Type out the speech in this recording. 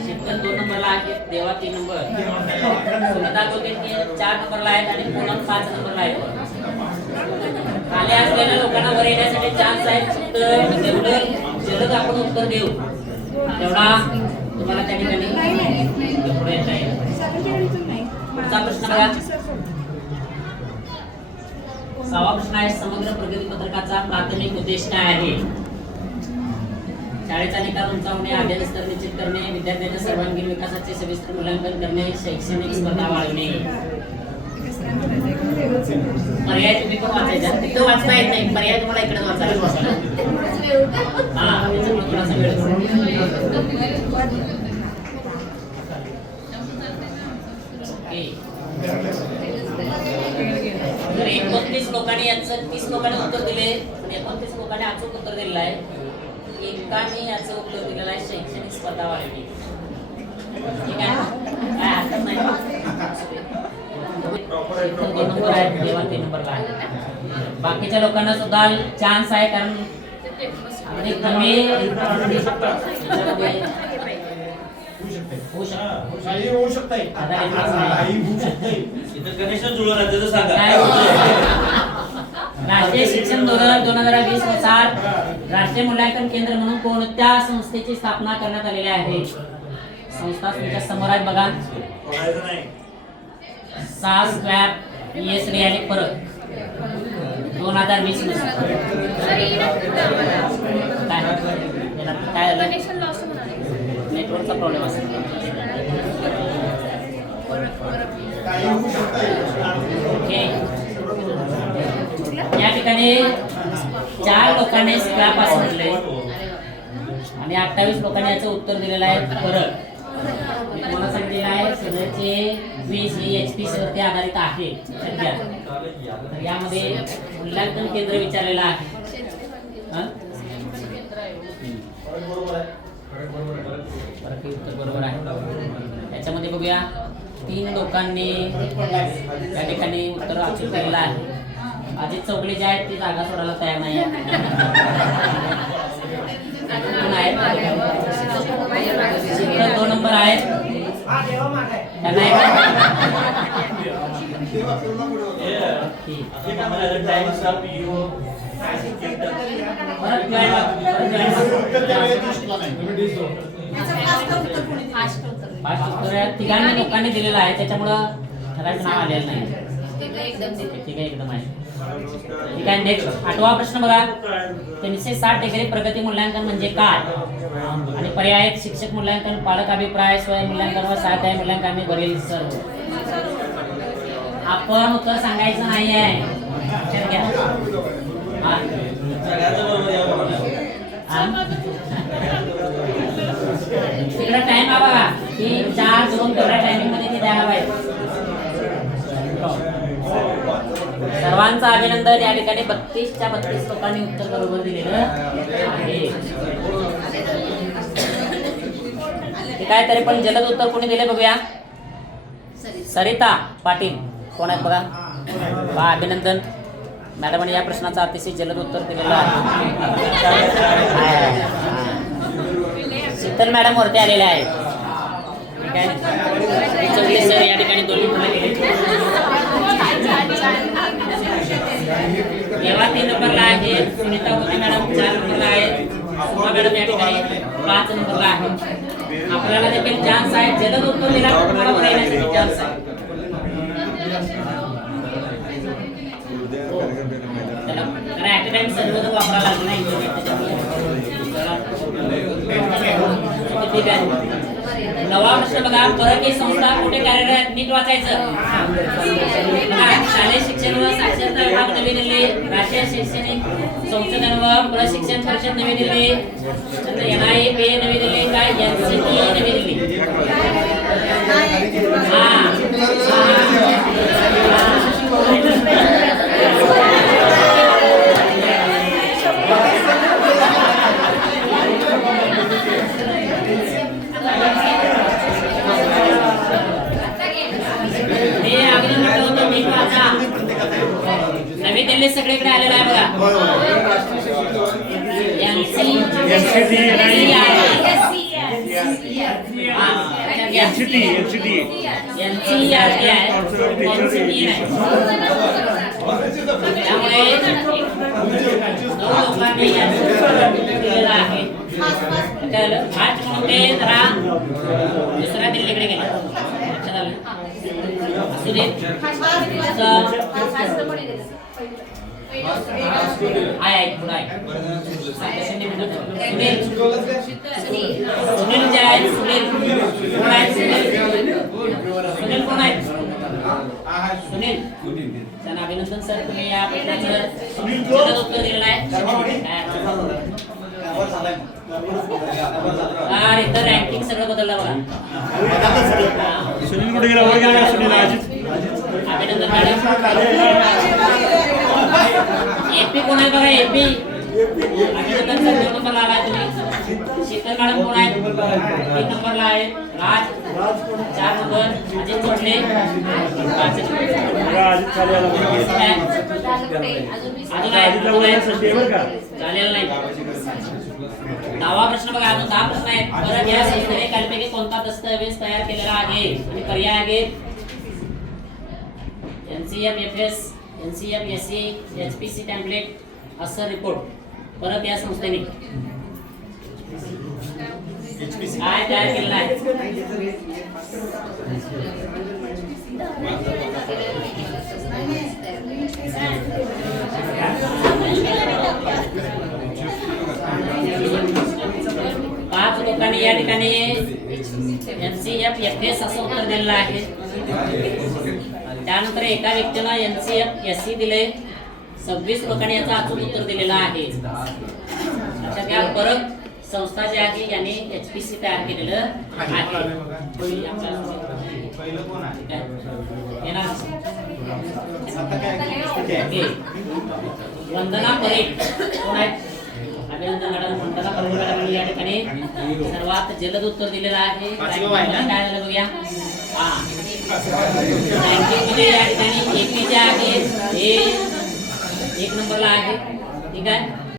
शीतल दोन नंबरला आहे देवा तीन नंबर. सुनीता गोते तीन चार नंबरला आहेत आणि पूनम पाच नंबरला आहे खाली असलेल्या लोकांना वर येण्यासाठी चान्स आहे फक्त जेवढं जलद आपण उत्तर देऊ तेवढा तुम्हाला त्या ठिकाणी पुढे येता येईल. पुढचा प्रश्न बघा. सहावा प्रश्न आहे समग्र प्रगती पत्रकाचा प्राथमिक उद्देश काय आहे? शाळेचा निकाल उंचावणे अभ्यास तर निश्चित करणे विद्यार्थ्यांच्या सर्वांगीण विकासाचे सविस्तर मूल्यांकन करणे शैक्षणिक स्पर्धा वाढवणे. पर्याय तुम्ही पण वाचायचा. तिथं वाचता येत नाही पर्याय तुम्हाला इकडे वाचायला हा थोडासा वेळ एकोणतीस लोकांनी याचं तीस लोकांनी उत्तर दिले. आणि एकोणतीस लोकांनी अचूक उत्तर दिलेलं आहे. एकाने याचं उत्तर दिलेलं आहे शैक्षणिक स्पर्धा ठीक आहे? नंबरला आहे बाकीच्या लोकांना सुद्धा चान्स आहे कारण याच्यामध्ये होऊ शकतं. गणेशच जुळून आहे त्याचं सांगा. राष्ट्रीय शिक्षण धोरण दोन हजार वीसनुसार राष्ट्रीय मूल्यांकन केंद्र म्हणून कोणत्या संस्थेची स्थापना करण्यात आलेली आहे? संस्था तुमच्यासमोर आहे बघा. सहा स्क्वॅप एस डी आणि परत. दोन हजार वीसनुसार. काय? नेटवर्कचा प्रॉब्लेम असेल. ओके या चार लोकांनी स्क्रॅप असले आणि अठ्ठावीस लोकांनी याचं उत्तर दिलेलं आहे परत मी तुम्हाला सांगितलेलं आहे सगळ्याचे वीज ही एच पी वरती आधारित आहे सध्या. तर यामध्ये मूल्यांकन केंद्र विचारलेलं आहे. बरोबर आहे. त्याच्यामध्ये बघूया तीन लोकांनी त्या ठिकाणी उत्तर अचूक केलेलं आहे. अजित चौगले जे आहेत ती जागा सोडायला तयार नाही आहेत? दोन नंबर आहेत. तिघांनी लोकांनी दिलेलं आहे त्याच्यामुळं ठराविक नाव आलेलं नाही ठीक आहे एकदम आहे ठीक आहे नेक्स्ट आठवा प्रश्न बघा. तीनशे साठ डिग्री प्रगती मूल्यांकन म्हणजे काय? आणि पर्याय आहेत शिक्षक मूल्यांकन पालक अभिप्राय स्वयं मूल्यांकन व सहाय्य मूल्यांकन आम्ही वरील सर्व आपण उत्तर सांगायचं नाही आहे. लक्षात घ्या. तिकडे टाइम आहे बघा. की चार दोन तेवढ्या टायमिंगमध्ये ते द्यायला पाहिजे. सर्वांचं अभिनंदन. या ठिकाणी बत्तीसच्या बत्तीस लोकांनी उत्तर बरोबर दिलेलं आहे. काय तरी पण जलद उत्तर कोणी दिले बघूया? सरिता पाटील. कोण आहेत बघा? बा अभिनंदन. मॅडमने या प्रश्नाचं अतिशय जलद उत्तर दिलेलं आहे. शीतल मॅडम वरती आलेल्या आहेत. ठीक आहे. सर या ठिकाणी दोन्ही देवा तीन नंबरला आहे. सुनीता मोदी मॅडम चार नंबरला आहे. सुमा मॅडम या ठिकाणी पाच नंबरला आहे. आपल्याला देखील चान्स आहे. जलद उत्तर दिला तुम्हाला येण्यासाठी चान्स आहे. त्याला कारण ऍट अ वापरायला लागला नाही ठीक आहे. नवा प्रश्न बघा. परत संस्था कुठे कार्यरत? नीट वाचायचं. शालेय शिक्षण व साक्षरता विभाग नवी दिल्ली राष्ट्रीय शैक्षणिक संशोधन व प्रशिक्षण परिषद नवी दिल्ली एन आय ए नवी दिल्ली काय? एन सी टी नवी दिल्ली. हा अगोदर म्हटलं होतं नीट वाचा नवी दिल्ली सगळीकडे आलेलं आहे बघा NC NCT हा, लक्षात घ्या. एनसीटी एनसीटी NCERT आहे NCE नाही त्यामुळे नऊ लोकांनी याचं दिलेलं आहे कळलं? आठ म्हणून ते जरा दुसऱ्या दिल्लीकडे गेले. सुनील जे सुनील कोण सुनील कोण सुनील त्यांना अभिनंदन सर तुम्ही या प्रश्नाचं उत्तर दिलेलं आहे रँकिंग सगळं बदललं बघा सुनील कुठे गेला? वर गेला सुनील अभिनंदन मॅडम एपी कोण आहे बघा एपी. अभिनंदन सर दोन नंबरला आलाय तुम्ही. शीतल मॅडम कोण आहे तीन नंबरला आहे राज. चार नंबर. अजित. अजून आहे आहे आहे नाही. दहावा प्रश्न बघा अजून दहा प्रश्न आहेत. परत या संस्थेने कोणता दस्तऐवज तयार केलेला आहे? आणि पर्याय आहेत C F S N C F S C H P C template असं रिपोर्ट परत या संस्थेने. काय तयार केलेला आहे? पाच लोकांनी या ठिकाणी N C F F S असं उत्तर दिलेलं आहे. त्यानंतर एका व्यक्तीनं एनसीएफ एस सी दिले. सव्वीस लोकांनी याचं अचूक उत्तर दिलेलं आहे. घ्या परत संस्था जी आहे यांनी एच पी सी तयार केलेलं आहे. आहे. वंदना परेख कोण आहेत अभिनंदन मॅडम वंदना परेख मॅडम या ठिकाणी सर्वात जलद उत्तर दिलेलं आहे. आहे? काय झालं बघूया? हा. ठिकाणी एपी जे हे एक नंबरला आहे. ठीक आहे?